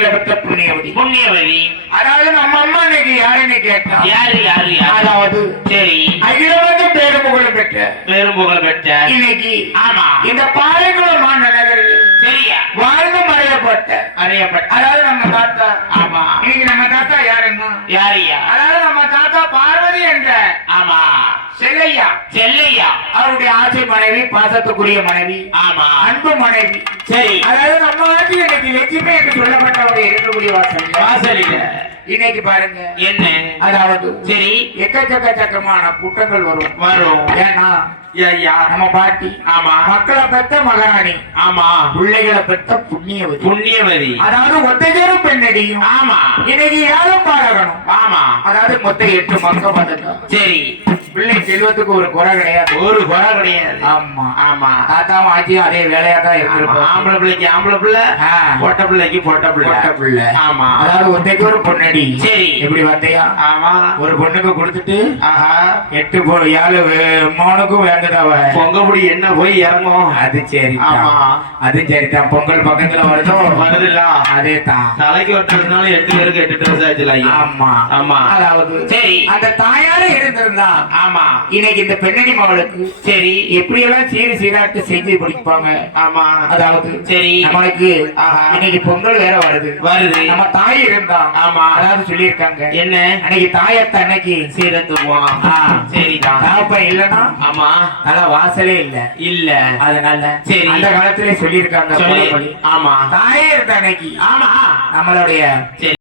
பிள்ளைகளை பெற்ற புண்ணியவதி. புண்ணியவதி. அதாவது நம்ம அம்மா இன்னைக்கு யாருன்னு கேட்டா யாரு யாரு யாரு? அதாவது சரி, அகிலவங்க பேரும் புகழ் பெற்ற பெரும் புகழ் பெற்ற இன்னைக்கு ஆமா இந்த பாலைக்குளம் மாநகரில் சரியா வாழ்ந்து மறையப்பட்ட அதாவது நம்ம தாத்தா. ஆமா, இன்னைக்கு நம்ம தாத்தா யாருன்னா யாரையா? அதாவது நம்ம தாத்தா பார்வதி என்ற ஆமா செல்லையா. செல்லையா அவருடைய ஆசை மனைவி, பாசத்துக்குரிய மனைவி, ஆமா அன்பு மனைவி. சரி, அதாவது நம்ம ஆட்சி இன்னைக்கு லட்சுமி என்று சொல்லப்பட்டவங்க இருக்கக்கூடிய வாசல் வாசலில இன்னைக்கு பாருங்க என்ன? அதாவது சரி, எக்கச்சக்கமான கூட்டங்கள் வரும் வரும். ஏன்னா ஐயா நம்ம பாட்டி ஆமா மக்களை பெற்ற மகாராணி, ஆமா பிள்ளைகளை பெற்ற புண்ணியவதி. புண்ணியவதி. அதாவது ஒத்தைச்சேரும் பெண்ணடியும் ஆமா இன்னைக்கு ஏழும் பாடகணும். ஆமா அதாவது மொத்தம் 8 மக்கள் பார்த்துட்டோம். சரி, பிள்ளை செல்வத்துக்கு ஒரு குறை கிடையாது. ஒரு குறை கிடையாது. ஆமா ஆமா தாத்தாவும் ஆச்சியும் அதே வேலையா தான் இருந்திருப்போம். ஆம்பளை பிள்ளைக்கு ஆம்பளை பிள்ளை, பொட்ட பிள்ளைக்கு பொட்ட பிள்ளை. ஆமா, அதாவது ஒத்தைக்கு ஒரு பொண்ணடி. சரி, எப்படி வந்தையா? ஆமா, ஒரு பொண்ணுக்கு கொடுத்துட்டு ஆஹா 8 ஏழு மோனுக்கும் வேங்குதாவ பொங்கப்படி என்ன போய் இறங்கும். அது சரி. ஆமா, அது சரிதான். பொங்கல் பக்கத்துல வருதோ வருதுல்ல, அதே தான். தலைக்கு ஒட்டுறதுனால 8 பேருக்கு 8 ட்ரெஸ் ஆச்சுல. ஆமா ஆமா, அதாவது சரி, அந்த தாயார இருந்திருந்தா ஆமா இன்னைக்கு இந்த பெண்ணடி மகளுக்கு சரி எப்படி எல்லாம் சீர் சீராட்டு செஞ்சு படிப்பாங்க. ஆமா, அதாவது சரி, நம்மளுக்கு இன்னைக்கு பொங்கல் வேற வருது. நம்ம தாய் இருந்தா ஆமா, அதாவது சொல்லியிருக்காங்க என்ன அன்னைக்கு தாயத்த அன்னைக்கு சீரந்து போனோம். சரிதான். தாப்ப இல்லன்னா ஆமா நல்லா வாசலே இல்ல. அதனால சரி, அந்த காலத்திலே சொல்லியிருக்காங்க. ஆமா, தாயே இருந்த அன்னைக்கு ஆமா நம்மளுடைய சரி